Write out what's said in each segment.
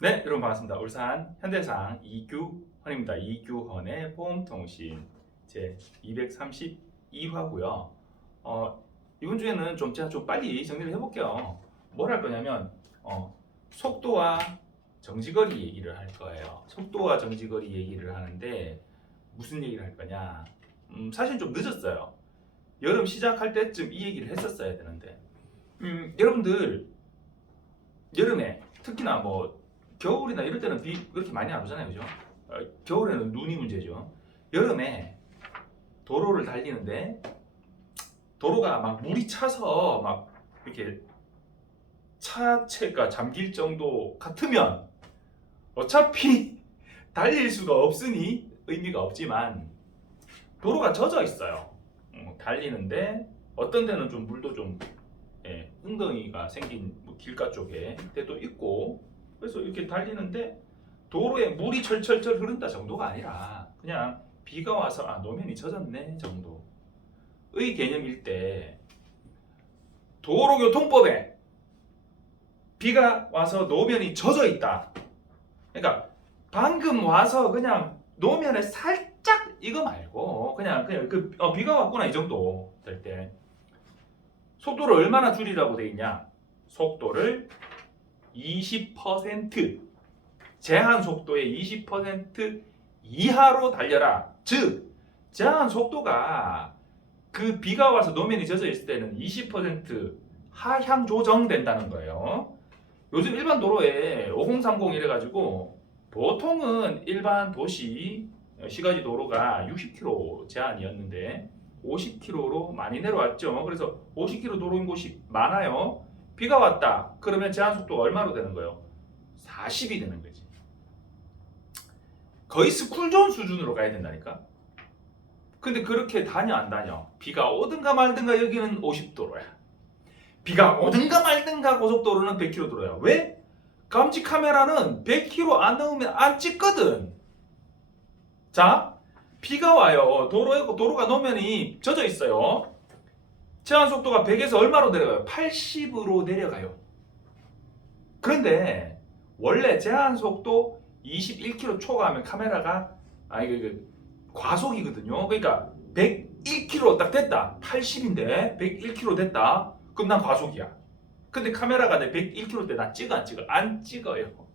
네, 여러분 반갑습니다. 울산 현대상 이규헌입니다. 이규헌의 보험통신 제 232화고요. 이번 주에는 제가 좀 빨리 정리를 해볼게요. 뭘 할 거냐면 속도와 정지거리 얘기를 할 거예요. 속도와 정지거리 얘기를 하는데 무슨 얘기를 할 거냐? 사실 좀 늦었어요. 여름 시작할 때쯤 이 얘기를 했었어야 되는데 여러분들 여름에 특히나 겨울이나 이럴 때는 비 그렇게 많이 안 오잖아요, 그죠? 겨울에는 눈이 문제죠. 여름에 도로를 달리는데 도로가 막 물이 차서 막 이렇게 차체가 잠길 정도 같으면 어차피 달릴 수가 없으니 의미가 없지만 도로가 젖어 있어요. 달리는데 어떤 데는 좀 물도 좀 웅덩이가 생긴 길가 쪽에 때도 있고, 그래서 이렇게 달리는데 도로에 물이 철철철 흐른다 정도가 아니라 그냥 비가 와서 노면이 젖었네 정도의 개념일 때, 도로교통법에 비가 와서 노면이 젖어 있다, 그러니까 방금 와서 그냥 노면에 살짝 이거 말고 그냥 비가 왔구나 이 정도 될 때 속도를 얼마나 줄이라고 돼 있냐? 속도를 20% 제한 속도의 20% 이하로 달려라. 즉 제한 속도가 그 비가 와서 노면이 젖어 있을 때는 20% 하향 조정된다는 거예요. 요즘 일반 도로에 5030 이래가지고 보통은 일반 도시 시가지 도로가 60km 제한이었는데 50km로 많이 내려왔죠. 그래서 50km 도로인 곳이 많아요. 비가 왔다 그러면 제한 속도가 얼마로 되는 거예요? 40이 되는 거지. 거의 스쿨존 수준으로 가야 된다니까. 근데 그렇게 다녀 안 다녀? 비가 오든가 말든가 여기는 50도로야. 비가 오든가 말든가 고속도로는 100km 도로야. 왜? 감지 카메라는 100km 안 넘으면 안 찍거든. 자, 비가 와요. 도로가 노면이 젖어 있어요. 제한 속도가 100에서 얼마로 내려가요? 80으로 내려가요. 그런데 원래 제한 속도 21km 초과하면 카메라가 과속이거든요. 그러니까 101km 딱 됐다. 80인데 101km 됐다. 그럼 난 과속이야. 근데 카메라가 내 101km 때 나 찍어 안 찍어? 안 찍어요.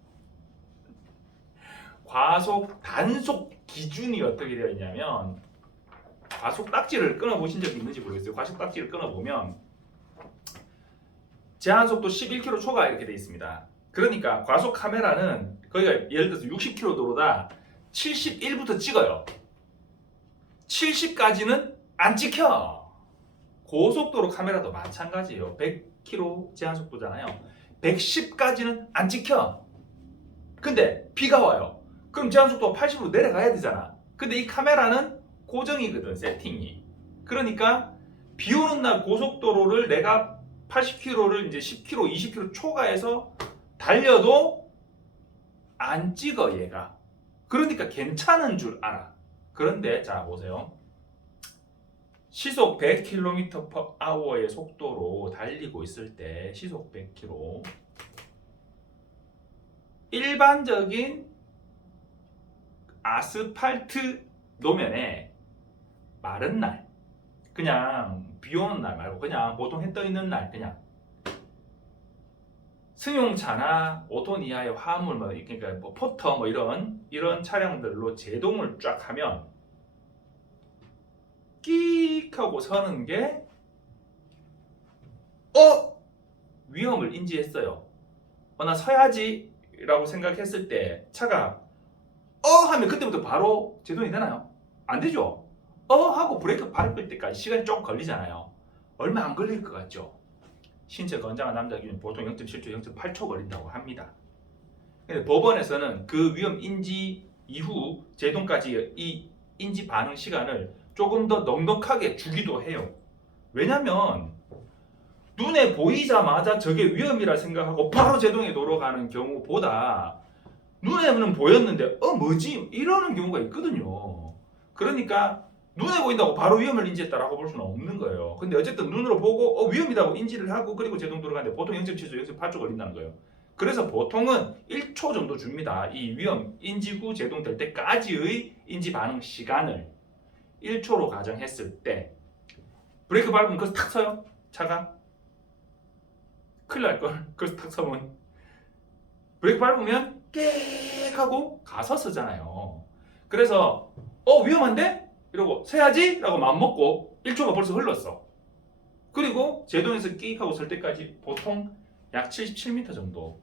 과속 단속 기준이 어떻게 되어 있냐면, 과속 딱지를 끊어 보신 적이 있는지 모르겠어요. 과속 딱지를 끊어 보면 제한 속도 11km 초과 이렇게 되어 있습니다. 그러니까 과속 카메라는 거기가 예를 들어서 60km 도로다 71부터 찍어요. 70까지는 안 찍혀. 고속도로 카메라도 마찬가지예요. 100km 제한 속도잖아요. 110까지는 안 찍혀. 근데 비가 와요. 그럼 제한 속도가 80으로 내려가야 되잖아. 근데 이 카메라는 고정이거든, 세팅이. 그러니까 비 오는 날 고속도로를 내가 80km를 이제 10km, 20km 초과해서 달려도 안 찍어 얘가. 그러니까 괜찮은 줄 알아. 그런데 자 보세요. 시속 100km/h의 속도로 달리고 있을 때, 시속 100km, 일반적인 아스팔트 노면에 마른 날, 그냥 비 오는 날 말고 그냥 보통 해 떠 있는 날, 그냥 승용차나 5톤 이하의 화물 그러니까 포터 이런 차량들로 제동을 쫙 하면 끼익 하고 서는 게 위험을 인지했어요. 나 서야지 라고 생각했을 때 차가 하면 그때부터 바로 제동이 되나요? 안 되죠. 하고 브레이크 밟을 때까지 시간이 좀 걸리잖아요. 얼마 안 걸릴 것 같죠. 신체 건장한 남자 기준 보통 0.7초, 0.8초 걸린다고 합니다. 근데 법원에서는 그 위험 인지 이후 제동까지 이 인지 반응 시간을 조금 더 넉넉하게 주기도 해요. 왜냐면 눈에 보이자마자 저게 위험이라 생각하고 바로 제동에 돌아가는 경우보다 눈에는 보였는데 뭐지? 이러는 경우가 있거든요. 그러니까 눈에 보인다고 바로 위험을 인지했다라고 볼 수는 없는 거예요. 근데 어쨌든 눈으로 보고 위험이라고 인지를 하고 그리고 제동 들어가는데 보통 0.7초, 0.8초 걸린다는 거예요. 그래서 보통은 1초 정도 줍니다. 이 위험 인지 후 제동될 때까지의 인지 반응 시간을 1초로 가정했을 때 브레이크 밟으면 그래서 탁 서요. 차가 큰일 날걸. 그래서 탁 서면 브레이크 밟으면 깨 하고 가서 서잖아요. 그래서 위험한데? 이러고 서야지? 라고 마음먹고 1초가 벌써 흘렀어. 그리고 제동에서 끼익 하고 설 때까지 보통 약 77m 정도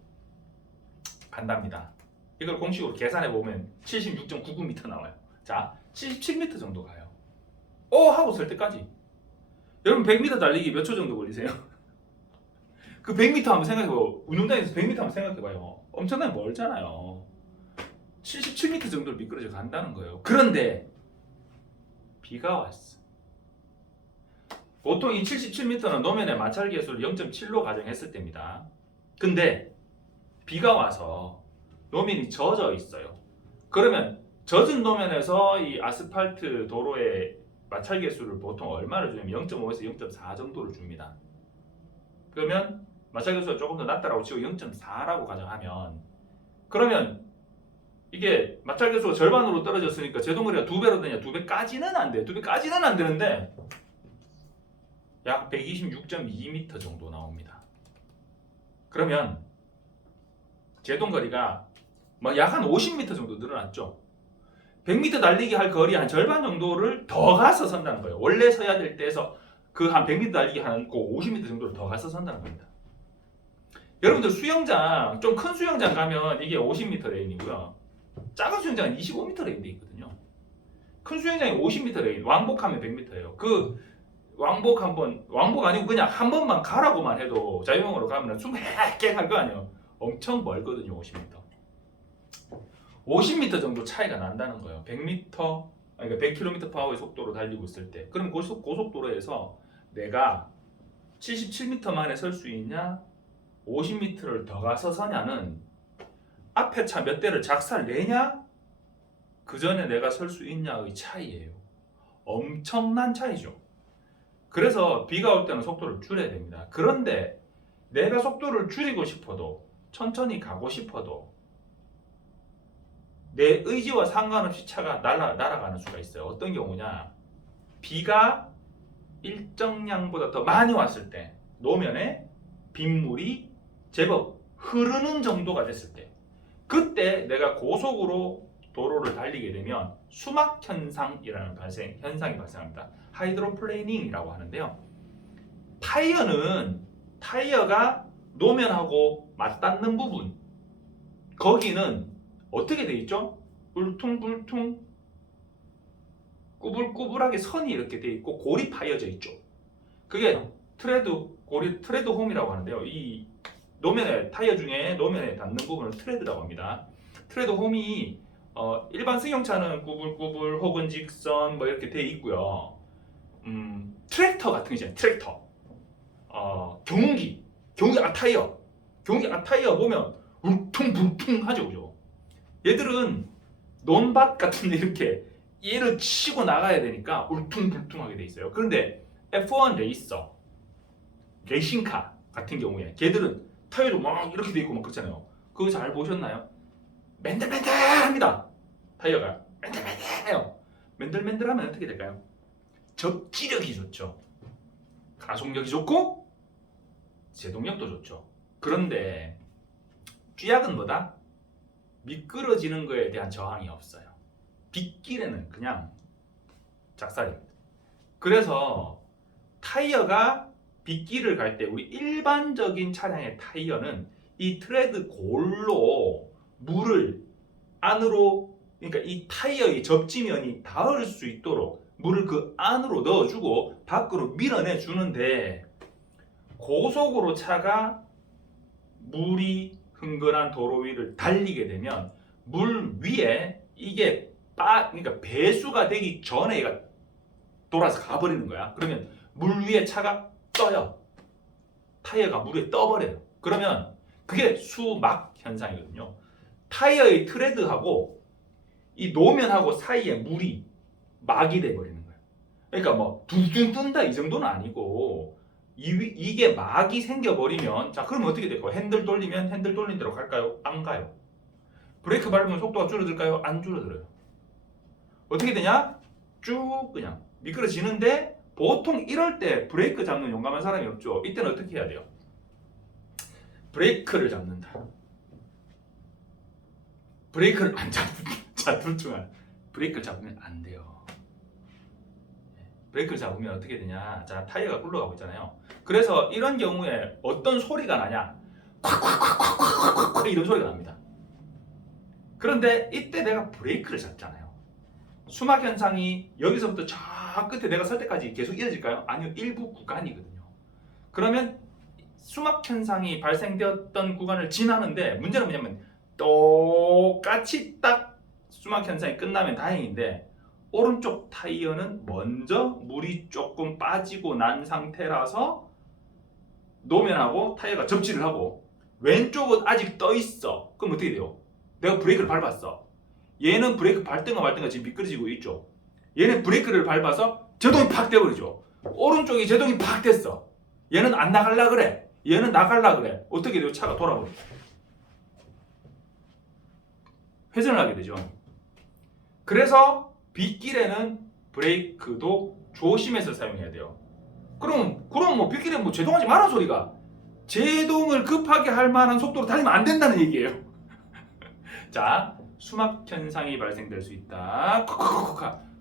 간답니다. 이걸 공식으로 계산해 보면 76.99m 나와요. 자, 77m 정도 가요. 하고 설 때까지. 여러분 100m 달리기 몇 초 정도 걸리세요? 그 100m 한번 생각해봐요. 운동장에서 100m 한번 생각해봐요. 엄청나게 멀잖아요. 77m 정도를 미끄러져 간다는 거예요. 그런데 비가 왔어. 보통 이 77m는 노면의 마찰 계수를 0.7로 가정했을 때입니다. 근데 비가 와서 노면이 젖어 있어요. 그러면 젖은 노면에서 이 아스팔트 도로의 마찰 계수를 보통 얼마를 주냐면 0.5에서 0.4 정도를 줍니다. 그러면 마찰 계수가 조금 더 낮다라고 치고 0.4라고 가정하면 그러면 이게 마찰 계수가 절반으로 떨어졌으니까 제동거리가 2배로 되냐? 2배까지는 안 돼. 2배까지는 안 되는데 약 126.2m 정도 나옵니다. 그러면 제동거리가 약 한 50m 정도 늘어났죠. 100m 달리기 할 거리 한 절반 정도를 더 가서 선다는 거예요. 원래 서야 될 때에서 그 한 100m 달리기 한 50m 정도를 더 가서 선다는 겁니다. 여러분들 수영장, 좀 큰 수영장 가면 이게 50m 레인이고요. 작은 수영장은 25m 레인 돼 있거든요. 큰 수영장이 50m 레인, 왕복하면 100m예요. 그 왕복 아니고 그냥 한 번만 가라고만 해도 자유형으로 가면 숨 헥헥 할 거 아니에요. 엄청 멀거든요, 50m. 50m 정도 차이가 난다는 거예요. 100m, 그러니까 100km/h의 속도로 달리고 있을 때. 그럼 고속도로에서 내가 77m 만에 설 수 있냐? 50m를 더 가서 서냐는 앞에 차 몇 대를 작살 내냐? 그 전에 내가 설 수 있냐의 차이예요. 엄청난 차이죠. 그래서 비가 올 때는 속도를 줄여야 됩니다. 그런데 내가 속도를 줄이고 싶어도 천천히 가고 싶어도 내 의지와 상관없이 차가 날아가는 수가 있어요. 어떤 경우냐? 비가 일정량보다 더 많이 왔을 때 노면에 빗물이 제법 흐르는 정도가 됐을 때 그때 내가 고속으로 도로를 달리게 되면 수막 현상이라는 현상이 발생합니다. 하이드로플레이닝이라고 하는데요. 타이어가 노면하고 맞닿는 부분 거기는 어떻게 돼 있죠? 울퉁불퉁 꾸불꾸불하게 선이 이렇게 돼 있고 골이 파여져 있죠. 그게 트레드 홈이라고 하는데요. 이 노면에 타이어 중에 노면에 닿는 부분을 트레드라고 합니다. 트레드 홈이 일반 승용차는 꾸불꾸불 혹은 직선 뭐 이렇게 돼 있고요. 트랙터 같은 거 있잖아요. 트랙터. 경운기 타이어 보면 울퉁불퉁 하죠, 그죠? 얘들은 논밭 같은 데 이렇게 얘를 치고 나가야 되니까 울퉁불퉁하게 돼 있어요. 그런데 F1 레이싱카 같은 경우에 걔들은 타이어도 막 이렇게 돼 있고 막 그렇잖아요. 그거 잘 보셨나요? 맨들맨들합니다. 타이어가 맨들맨들해요. 맨들맨들하면 어떻게 될까요? 접지력이 좋죠. 가속력이 좋고 제동력도 좋죠. 그런데 쥐약은 뭐다? 미끄러지는 거에 대한 저항이 없어요. 빗길에는 그냥 작살입니다. 그래서 타이어가 빗길을 갈 때 우리 일반적인 차량의 타이어는 이 트레드 골로 물을 안으로, 그러니까 이 타이어의 접지면이 닿을 수 있도록 물을 그 안으로 넣어주고 밖으로 밀어내 주는데, 고속으로 차가 물이 흥건한 도로 위를 달리게 되면 물 위에 이게 그러니까 배수가 되기 전에 얘가 돌아서 가버리는 거야. 그러면 물 위에 차가 떠요. 타이어가 물 위에 떠버려요. 그러면 그게 수막 현상이거든요. 타이어의 트레드하고 이 노면하고 사이에 물이 막이 돼버리는 거예요. 그러니까 뭐 둥둥 뜬다 이 정도는 아니고 이게 막이 생겨버리면 자 그러면 어떻게 될까요? 핸들 돌리면 핸들 돌린 대로 갈까요? 안 가요. 브레이크 밟으면 속도가 줄어들까요? 안 줄어들어요. 어떻게 되냐? 쭉 그냥 미끄러지는데 보통 이럴 때 브레이크 잡는 용감한 사람이 없죠. 이때는 어떻게 해야 돼요? 브레이크를 잡는다. 브레이크를 안 잡는다. 자, 둘 중 하나. 브레이크를 잡으면 안 돼요. 브레이크를 잡으면 어떻게 되냐? 자, 타이어가 굴러가고 있잖아요. 그래서 이런 경우에 어떤 소리가 나냐? 콱콱콱콱콱콱 이런 소리가 납니다. 그런데 이때 내가 브레이크를 잡잖아요. 수막 현상이 여기서부터 저 끝에 내가 설 때까지 계속 이어질까요? 아니요, 일부 구간이거든요. 그러면 수막 현상이 발생되었던 구간을 지나는데 문제는 뭐냐면 똑같이 딱 수막 현상이 끝나면 다행인데 오른쪽 타이어는 먼저 물이 조금 빠지고 난 상태라서 노면하고 타이어가 접지를 하고 왼쪽은 아직 떠 있어. 그럼 어떻게 돼요? 내가 브레이크를 밟았어. 얘는 브레이크 밟든가 말든가 지금 미끄러지고 있죠. 얘는 브레이크를 밟아서 제동이 팍 돼버리죠. 오른쪽이 제동이 팍 됐어. 얘는 안 나갈라 그래. 얘는 나갈라 그래. 어떻게 돼요? 차가 돌아버려. 회전을 하게 되죠. 그래서 빗길에는 브레이크도 조심해서 사용해야 돼요. 그럼 뭐 빗길에 뭐 제동하지 마라 소리가. 제동을 급하게 할 만한 속도로 달리면 안 된다는 얘기예요. 자, 수막 현상이 발생될 수 있다.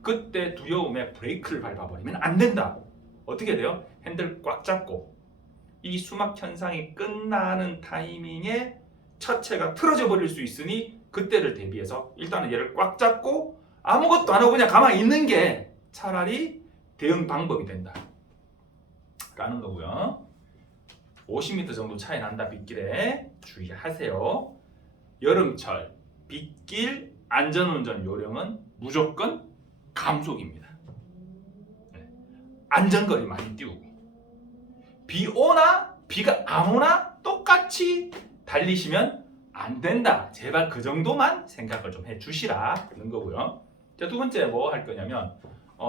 그때 두려움에 브레이크를 밟아버리면 안 된다. 어떻게 돼요? 핸들 꽉 잡고 이 수막 현상이 끝나는 타이밍에 차체가 틀어져 버릴 수 있으니 그때를 대비해서 일단은 얘를 꽉 잡고 아무것도 안 하고 그냥 가만히 있는 게 차라리 대응 방법이 된다 라는 거고요. 50m 정도 차이 난다. 빗길에 주의하세요. 여름철 빗길 안전운전 요령은 무조건 감속입니다. 안전거리 많이 띄우고 비 오나 비가 안 오나 똑같이 달리시면 안 된다. 제발 그 정도만 생각을 좀 해주시라는 거고요. 자, 두 번째 뭐 할 거냐면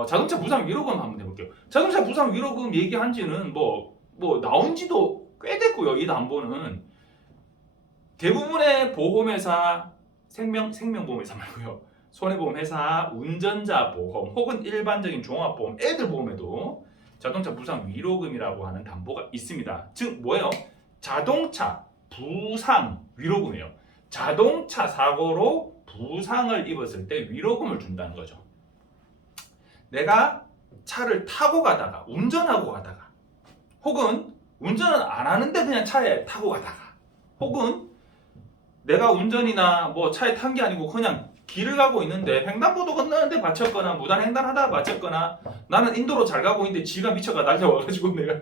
자동차 부상 위로금 한번 해볼게요. 자동차 부상 위로금 얘기한 지는 뭐 나온 지도 꽤 됐고요. 이 담보는 대부분의 보험회사 생명보험회사 말고요. 손해보험회사, 운전자 보험 혹은 일반적인 종합보험, 애들 보험에도 자동차 부상 위로금이라고 하는 담보가 있습니다. 즉 뭐예요? 자동차 부상 위로금이에요. 자동차 사고로 부상을 입었을 때 위로금을 준다는 거죠. 내가 차를 타고 가다가 운전하고 가다가 혹은 운전은 안 하는데 그냥 차에 타고 가다가 혹은 내가 운전이나 뭐 차에 탄 게 아니고 그냥 길을 가고 있는데 횡단보도 건너는데 받쳤거나 무단횡단하다가 받쳤거나 나는 인도로 잘 가고 있는데 지가 미쳐가 날려와가지고 내가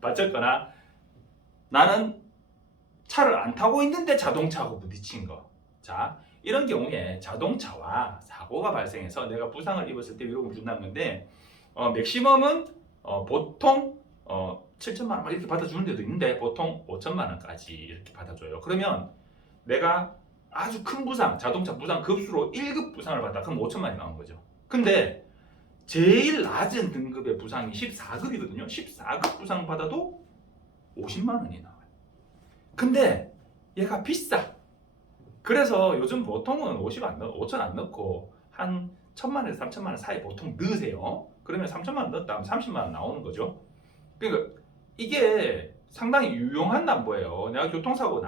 받쳤거나 나는 차를 안 타고 있는데 자동차하고 부딪힌 거. 자, 이런 경우에 자동차와 사고가 발생해서 내가 부상을 입었을 때 위로금을 준다는 건데 맥시멈은 보통 7천만 원 이렇게 받아주는 데도 있는데 보통 5천만 원까지 이렇게 받아줘요. 그러면 내가 아주 큰 부상, 자동차 부상 급수로 1급 부상을 받다 그럼 5천만 원이 나온 거죠. 근데 제일 낮은 등급의 부상이 14급이거든요. 14급 부상 받아도 50만 원이 나와요. 근데 얘가 비싸. 그래서 요즘 보통은 5천 안 넣고 한 1,000만 원에서 3천만 원 사이 보통 넣으세요. 그러면 3천만 원 넣었다 하면 30만 원 나오는 거죠. 그러니까 이게 상당히 유용한 담보예요. 내가 교통사고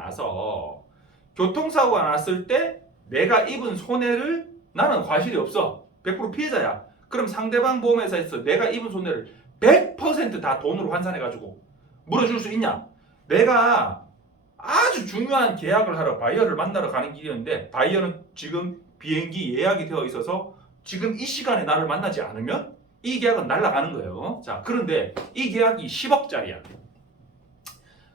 났을 때 내가 입은 손해를 나는 과실이 없어. 100% 피해자야. 그럼 상대방 보험회사에서 내가 입은 손해를 100% 다 돈으로 환산해가지고 물어줄 수 있냐? 내가 아주 중요한 계약을 하러 바이어를 만나러 가는 길이었는데 바이어는 지금 비행기 예약이 되어 있어서 지금 이 시간에 나를 만나지 않으면 이 계약은 날아가는 거예요. 자, 그런데 이 계약이 10억짜리야.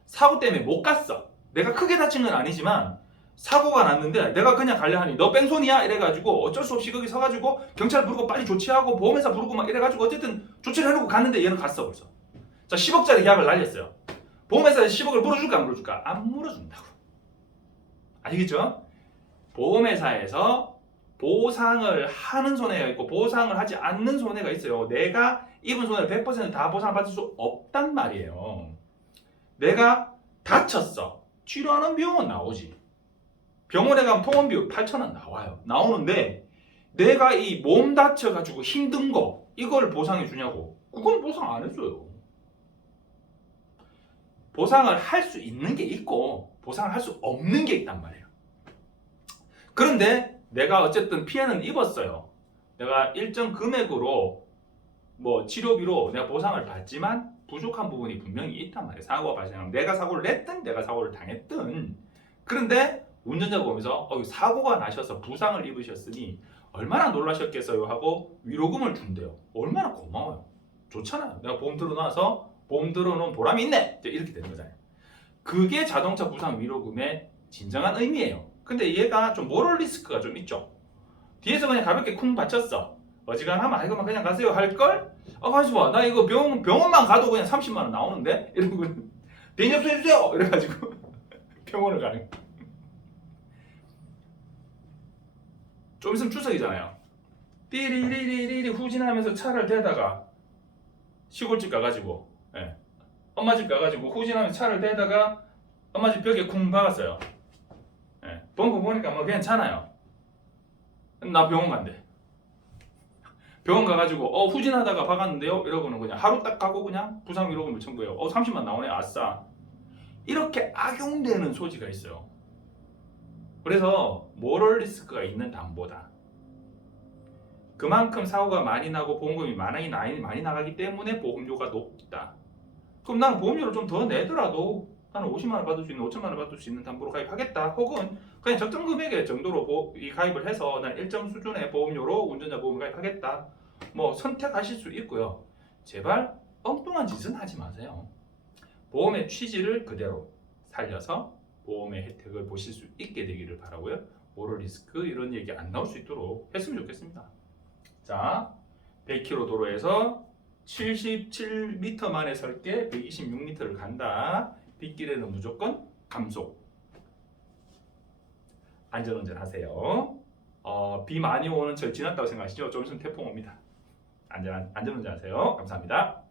사고 때문에 못 갔어. 내가 크게 다친 건 아니지만 사고가 났는데 내가 그냥 가려 하니 너 뺑소니야? 이래가지고 어쩔 수 없이 거기 서가지고 경찰 부르고 빨리 조치하고 보험회사 부르고 막 이래가지고 어쨌든 조치를 해놓고 갔는데 얘는 갔어 벌써. 자, 10억짜리 계약을 날렸어요. 보험회사에 10억을 물어줄까 안 물어줄까? 안 물어준다고. 아시겠죠? 보험회사에서 보상을 하는 손해가 있고 보상을 하지 않는 손해가 있어요. 내가 입은 손해를 100%다 보상을 받을 수 없단 말이에요. 내가 다쳤어. 치료하는 비용은 나오지. 병원에 가면 통원 비용 8,000원 나와요. 나오는데 내가 이 몸 다쳐가지고 힘든 거 이걸 보상해 주냐고. 그건 보상 안 해줘요. 보상을 할 수 있는 게 있고 보상을 할 수 없는 게 있단 말이에요. 그런데 내가 어쨌든 피해는 입었어요. 내가 일정 금액으로 뭐 치료비로 내가 보상을 받지만 부족한 부분이 분명히 있단 말이에요. 사고가 발생하면 내가 사고를 냈든 내가 사고를 당했든. 그런데 운전자 보면서 사고가 나셔서 부상을 입으셨으니 얼마나 놀라셨겠어요 하고 위로금을 준대요. 얼마나 고마워요. 좋잖아요. 내가 보험 들어놔서 보험 들어놓은 보람이 있네. 이렇게 되는 거잖아요. 그게 자동차 부상 위로금의 진정한 의미예요. 근데 얘가 좀 모럴 리스크가 좀 있죠. 뒤에서 그냥 가볍게 쿵 받쳤어. 어지간하면 이거만 그냥 가세요 할걸? 가지마. 나 이거 병원만 가도 그냥 30만 원 나오는데? 이러고 대인접수 해주세요! 이래가지고 병원을 가는 거야. 좀 있으면 추석이잖아요. 띠리리리리 후진하면서 차를 대다가 시골집 가가지고 엄마 집 가가지고 후진하면서 차를 대다가 엄마 집 벽에 쿵 박았어요. 벙커 보니까 뭐 괜찮아요. 나 병원 간대. 병원 가가지고 후진하다가 박았는데요? 이러고는 그냥 하루 딱 가고 그냥 부상 위로금을 청구해요. 30만 나오네. 아싸. 이렇게 악용되는 소지가 있어요. 그래서 모럴 리스크가 있는 담보다. 그만큼 사고가 많이 나고 보험금이 많이 나가기 때문에 보험료가 높다. 그럼 나는 보험료를 좀 더 내더라도 나는 50만 원 받을 수 있는 5천만 원 받을 수 있는 담보로 가입하겠다. 혹은 그냥 적정 금액의 정도로 이 가입을 해서 난 일정 수준의 보험료로 운전자 보험을 가입하겠다. 뭐 선택하실 수 있고요. 제발 엉뚱한 짓은 하지 마세요. 보험의 취지를 그대로 살려서 보험의 혜택을 보실 수 있게 되기를 바라고요. 모럴 리스크 이런 얘기 안 나올 수 있도록 했으면 좋겠습니다. 자, 100km 도로에서 77m 만에 설게 126m를 간다. 빗길에는 무조건 감속. 안전운전 하세요. 비 많이 오는 절 지났다고 생각하시죠? 좀 있으면 태풍 옵니다. 안전운전 하세요. 감사합니다.